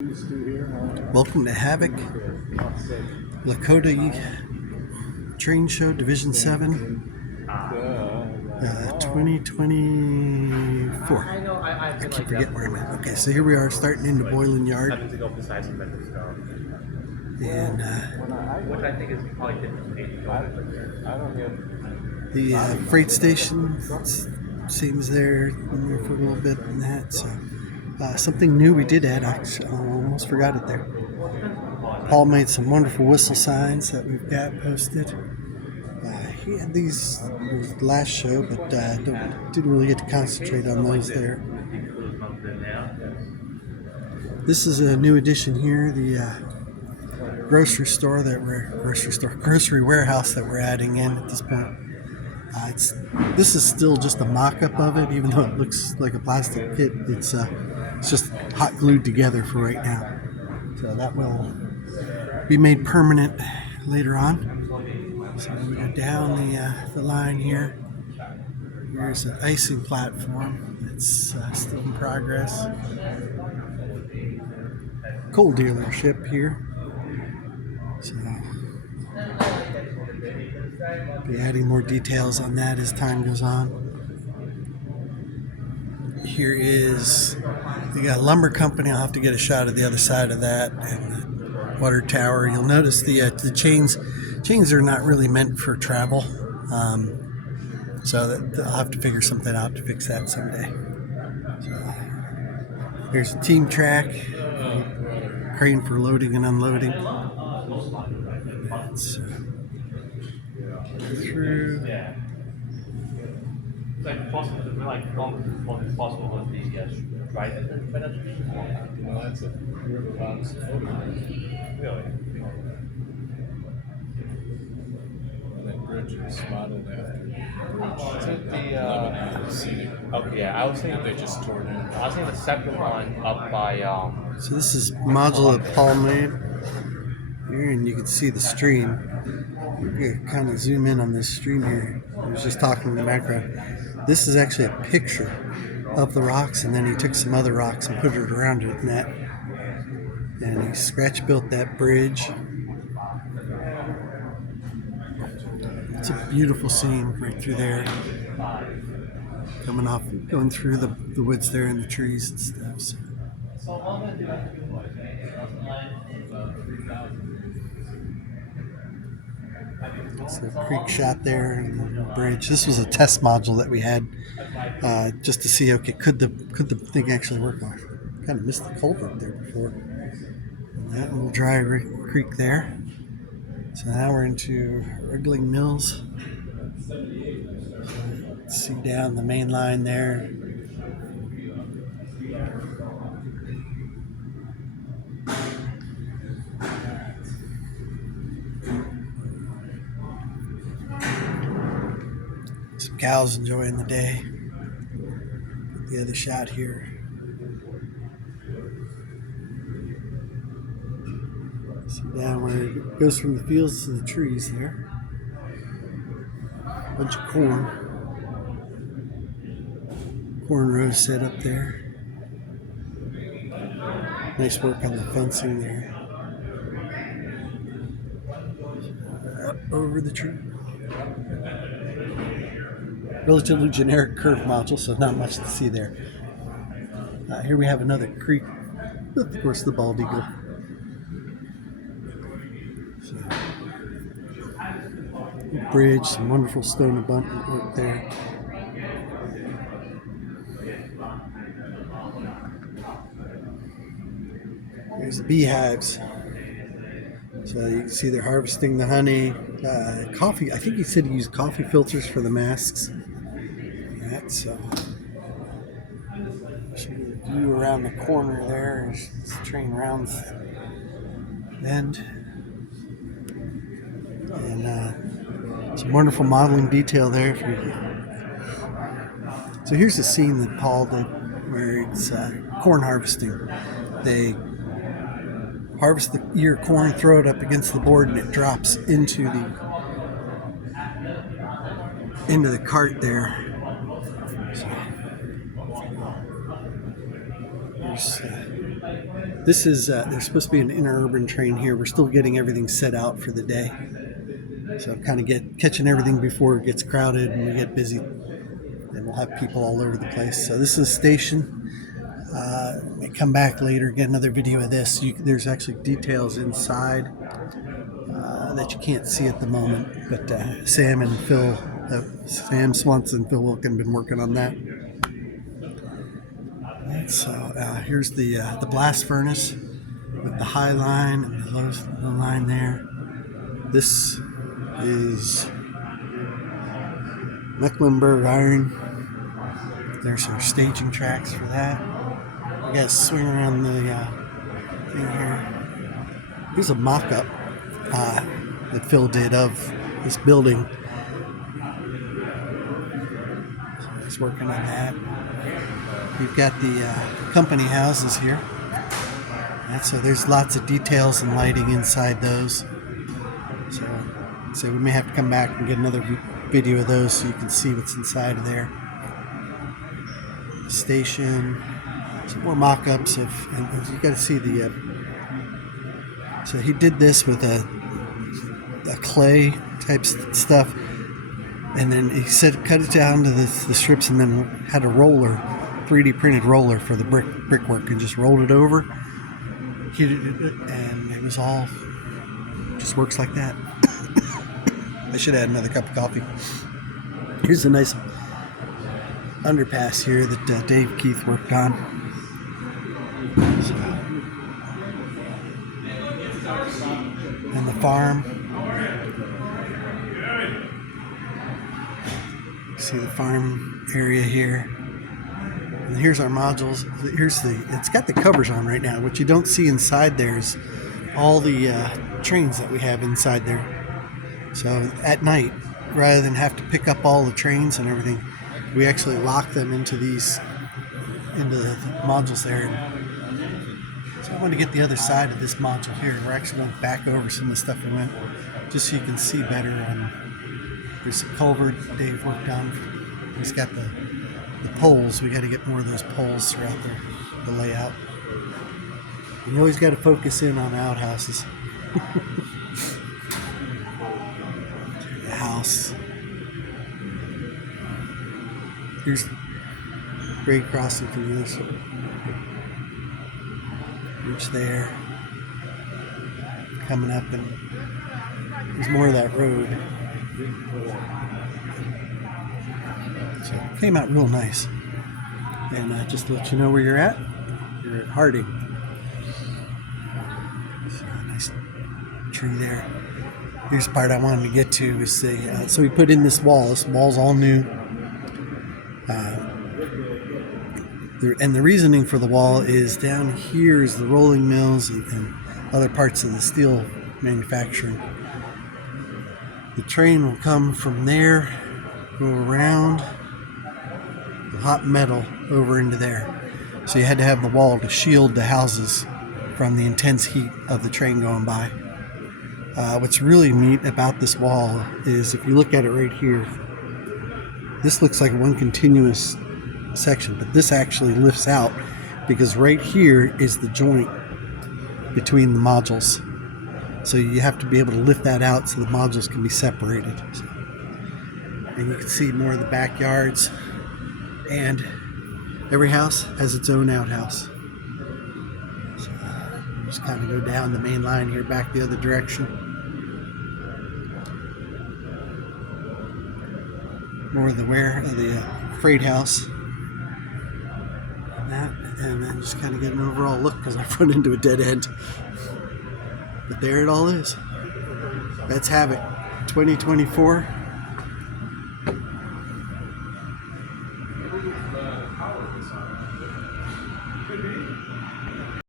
Welcome to Havoc, Lakota Train Show Division 7, 2024. I keep forgetting where I'm at. Okay, so here we are starting into Boylan Yard. And which I think is probably the freight station seems there, been there for a little bit and that. So something new we did add, I almost forgot it there. Paul made some wonderful whistle signs that we've got posted. He had these last show, but didn't really get to concentrate on those there. This is a new addition here, the grocery warehouse that we're adding in at this point. This is still just a mock-up of it, even though it looks like a plastic kit. It's just hot glued together for right now. So that will be made permanent later on. So we go down the line here. Here's an icing platform that's still in progress. Coal dealership here. So be adding more details on that as time goes on. Here is, we got a lumber company. I'll have to get a shot of the other side of that, and the water tower. You'll notice the chains are not really meant for travel, so I'll have to figure something out to fix that someday. So, here's a team track, crane for loading and unloading. So, through. It's like possible to possible with the right at the Well, that's a river box photograph. Really? And that bridge is modeled after the bridge. Is it the Lebanon scenic. okay, yeah, I was thinking They just tore down. I was thinking the second one up by So this is module that Paul made here, and you can see the stream. We're going to kind of zoom in on this stream here. I was just talking in the background. This is actually a picture of the rocks, and then he took some other rocks and put it around it and that. And he scratch built that bridge. It's a beautiful scene right through there. Going through the woods there and the trees and stuff. So. So a creek shot there and the bridge. This was a test module that we had just to see, okay, could the thing actually work? I kind of missed the culvert there before. And that little dry creek there. So now we're into Wriggling Mills. See down the main line there. Some cows enjoying the day. The other shot here. See down where it goes from the fields to the trees there. Bunch of corn. Corn rows set up there. Nice work on the fencing there. Up over the tree. Relatively generic curve module, so not much to see there. Here we have another creek with, of course, the bald eagle. So, bridge, some wonderful stone abutment work there. There's the beehives. So you can see they're harvesting the honey. Coffee, I think he said he used coffee filters for the masks. So, show you the view around the corner there as this train rounds the bend. And some wonderful modeling detail there. So here's the scene that Paul did where it's corn harvesting. They harvest the ear of corn, throw it up against the board, and it drops into the cart there. This is, there's supposed to be an interurban train here. We're still getting everything set out for the day. So kind of catching everything before it gets crowded and we get busy. And we'll have people all over the place. So this is a station. May come back later, get another video of this. There's actually details inside that you can't see at the moment. But Sam Swanson and Phil Wilkin have been working on that. So here's the blast furnace with the high line and the low line there. This is Mecklenburg iron. There's our staging tracks for that. We got to swing around the thing here. Here's a mock-up that Phil did of this building. So he's working on that. We've got the company houses here. And so there's lots of details and lighting inside those. So we may have to come back and get another video of those so you can see what's inside of there. The station. Some more mock-ups of, and you got to see the. So he did this with a clay type stuff, and then he said cut it down to the strips, and then had a roller, 3D printed roller for the brickwork, and just rolled it over, heated it, and it was all just works like that. I should add another cup of coffee. Here's a nice underpass here that Dave Keith worked on. And the farm. See the farm area here. And here's our modules. It's got the covers on right now. What you don't see inside there is all the trains that we have inside there. So at night, rather than have to pick up all the trains and everything, we actually lock them into the modules there. So I want to get the other side of this module here. We're actually going back over some of the stuff we went, just so you can see better. There's a culvert Dave worked on. He's got the poles. We got to get more of those poles throughout the layout. And you always got to focus in on outhouses. The house. Here's grade crossing for this. Bridge there. Coming up, and there's more of that road. So it came out real nice. And just to let you know where you're at at Harding. So a nice tree there. Here's the part I wanted to get to is so we put in this wall. This wall's all new. And the reasoning for the wall is down here is the rolling mills and other parts of the steel manufacturing. The train will come from there, go around the hot metal over into there. So you had to have the wall to shield the houses from the intense heat of the train going by. What's really neat about this wall is if you look at it right here, this looks like one continuous section, but this actually lifts out because right here is the joint between the modules. So you have to be able to lift that out so the modules can be separated. And you can see more of the backyards, and every house has its own outhouse. So just kind of go down the main line here, back the other direction. More of the freight house. And then just kind of get an overall look because I've run into a dead end. But there it all is. That's Havoc 2024.